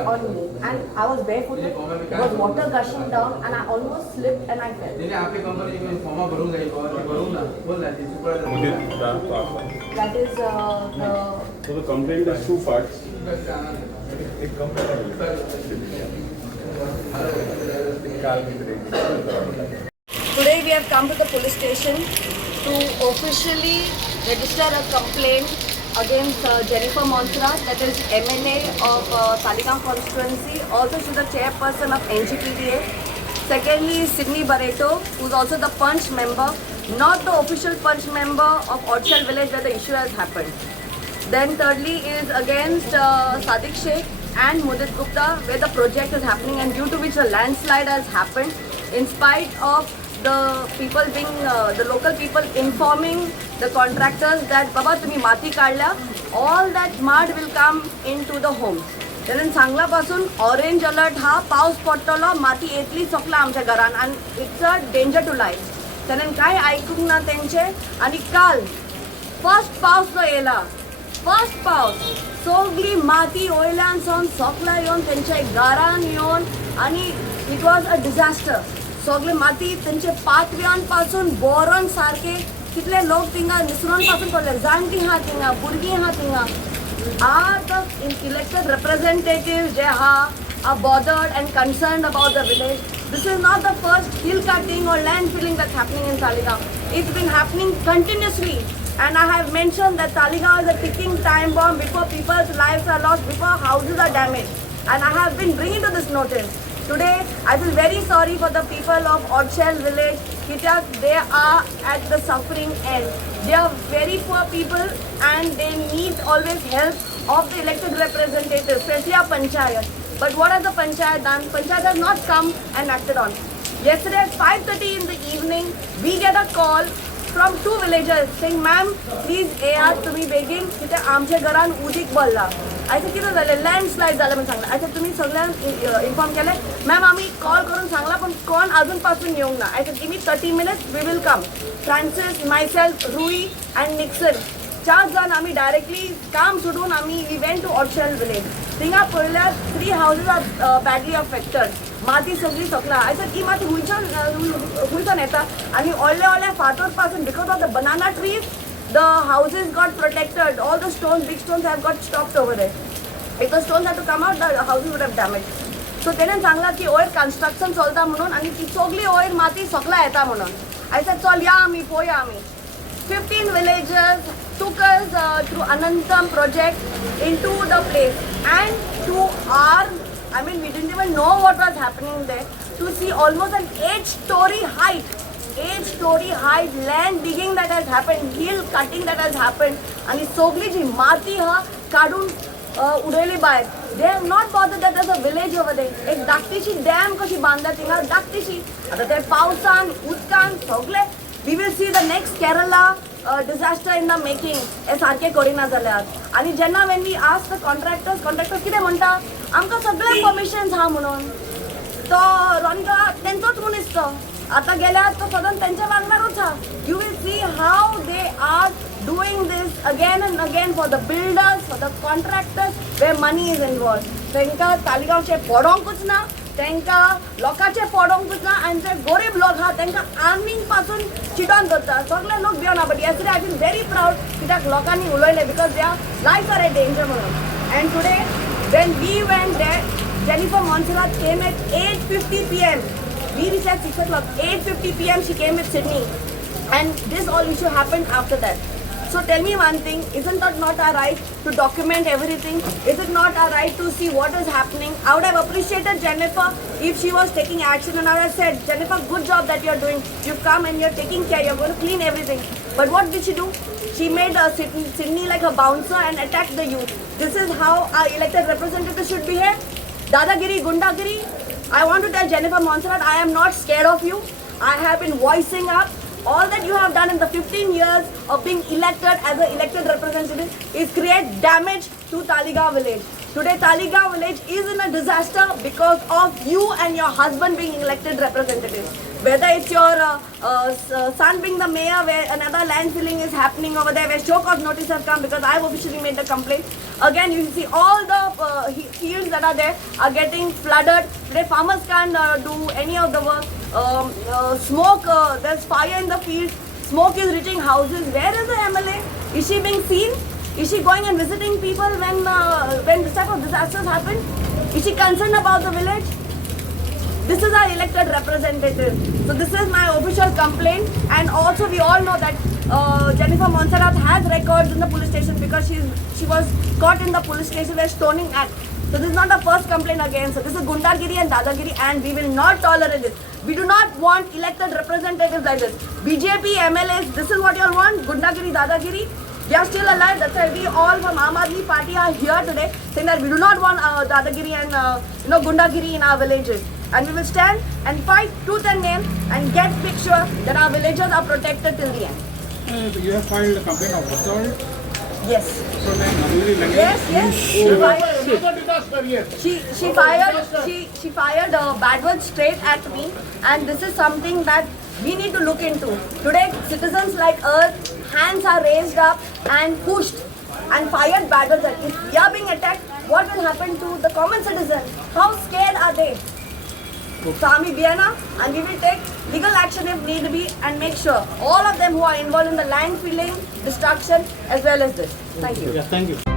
on me, and I was barefooted. There was water gushing down, and I almost slipped and I fell. That is So the complaint is two parts. Today we have come to the police station to officially register a complaint against Jennifer Montserrat, that is MNA of Talegaon constituency. Also she's the chairperson of NGPDA. Secondly, Sydney Barreto, who's also the punch member, not the official punch member of Odshell village where the issue has happened. Then thirdly is against Sadiq Sheikh and Mudit Gupta, where the project is happening and due to which a landslide has happened, in spite of the people being, the local people informing the contractors that Baba tumhi mati kaadla, all that mud will come into the homes. Then Sangla पासून orange alert हा पाऊस पडटलो माती येतली चकला आमच्या घरान and it's a danger to life. त्यानं काय ऐकूंक ना तेंचे आणि काल फर्स्ट पाऊस जो येला, फर्स्ट पाऊस सगळी माती वयल्यान सावन सकला येवन तेंच्या घरान येवन आणि इट वॉज अ डिझास्टर. सगळे माती तेंचे पातव्यान पासून बोरण सारखे कितले लोक थिंगा निसरून पासून पडले, जाणटी हा थिंगा, भुरगीं हा थिंगा. Are the elected representatives they are bothered and concerned about the village? This is not the first hill cutting or land filling that's happening in Talegaon. It's been happening continuously, and I have mentioned that Talegaon is a ticking time bomb before people's lives are lost, before houses are damaged, and I have been bringing to this notice. Today, I feel very sorry for the people of Odshell village. Kityak, they are at the suffering end. They are very poor people and they need always help of the elected representatives, especially our panchayat. But what has the panchayat done? Panchayat has not come and acted on. Yesterday at 5:30 in the evening, we get a call from two villagers saying, "Ma'am, please येयात तुम्ही बेगीन, कित्या आमच्या घरान उदीक भरला." I said, कितें जालें? Landslide जालें म्हणून सांगलें. I said, तुम्ही सगळ्यांक इन्फॉर्म केलें? मॅम आम्ही कॉल करून सांगला पण कोण अजून पासून येऊंक ना. I said, give me 30 minutes, we will come. Francis, myself, Rui and Nixon, 4 जण आम्ही डायरेक्टली काम सोडून आम्ही we went to Odshell village. थिंगा पळयल्यार 3 houses are badly affected. माती सगळी सकला. I said, ही माती हुंयच्यान येता आनी व्हडले व्हडले फातर पासून because of the banana trees, the houses got protected. All the stones, big stones have got stopped over there. If the stones had to come out, the houses would have damaged. So तेणें सांगला की वयर construction चलता म्हणून आनी ती सगळी वयर माती सकला येता म्हणून. I said, चल या आमी पळोवया आमी. 15 villages took us through Anantam project into the place, and to our, I mean, we didn't even know what was happening there, to see almost an 8-story height land digging that has happened, hill cutting that has happened, आणि सगळी जी माती हा काढून उडयली बाहेर. They have not bothered that there's a village over there. एक धाकटीशी dam कशी बांधल्या थिंगा, धाकटीशी. आता ते पावसान उदकान सगळे. We will see the next Kerala disaster in the making. हे सारखे करिना जाल्यार. आणि जेन्ना when we ask the contractors कितें म्हणटा? आमकां सगळे परमिशन्स हा म्हणून. तो रॉनिका तेंचोच मनीस तो. आता गेल्यार तो सदन तेंच्या वांगडारूच हा. You will see how they are doing this again and again for the builders, for the contractors, where money is involved. तेंका तालिगांवचे पडोंकूच ना, तेंका लोकांचे पडोंकूच ना, आनी जे गरीब लोक हा तेंका आर्मींग पासून चिडोन दवरता. सगळे लोक भियोना. But yesterday I feel very proud कित्याक लोकांनी उलयले because their lives are in danger म्हणून. And today when we went there, Jennifer Montserrat came at 8:50 p.m. We reached at 6 o'clock. 8:50 p.m. she came with Sydney, and this all issue happened after that. So tell me one thing, isn't that not our right to document everything? Is it not our right to see what is happening? I would have appreciated Jennifer if she was taking action, and I would have said, Jennifer, good job that you're doing. You've come and you're taking care, you're going to clean everything. But what did she do? She made Sydney like a bouncer and attacked the youth. This is how our elected representatives should behave. Dadagiri, Gundagiri. I want to tell Jennifer Montserrat, I am not scared of you. I have been voicing up. All that you have done in the 15 years of being elected as an elected representative is create damage to Talegaon village. Today Taligaon village is in a disaster because of you and your husband being elected representatives. Whether it's your son being the mayor, where another land filling is happening over there, where show cause notice have come because I've officially made the complaint. Again, you see all the fields that are there are getting flooded. Today farmers can't do any of the work. Smoke, there's fire in the field. Smoke is reaching houses. Where is the MLA? Is she being seen? Is she going and visiting people when this type of disasters happen? Is she concerned about the village? This is our elected representative. So this is my official complaint. And also we all know that Jennifer Montserrat has records in the police station because she was caught in the police station where stoning act. So this is not the first complaint against her. This is Gundagiri and Dadagiri, and we will not tolerate this. We do not want elected representatives like this. BJP, MLAs, this is what you all want? Gundagiri, Dadagiri? We are still alive. That's why we all from Aam Aadmi Party are here today saying that we do not want Dadagiri and Gundagiri in our villages. And we will stand and fight tooth and nail and make sure that our villages are protected till the end. You have filed a complaint of assault. Yes. So then, Nanduri Lange. Yes. She fired bad words straight at me, and this is something that we need to look into. Today, citizens like us, hands are raised up and pushed and fired bad words. If we are being attacked, what will happen to the common citizen? How scared are they? So Ami Biana, and we will take legal action if need be and make sure all of them who are involved in the land filling, destruction as well as this. Thank you. Yeah, thank you.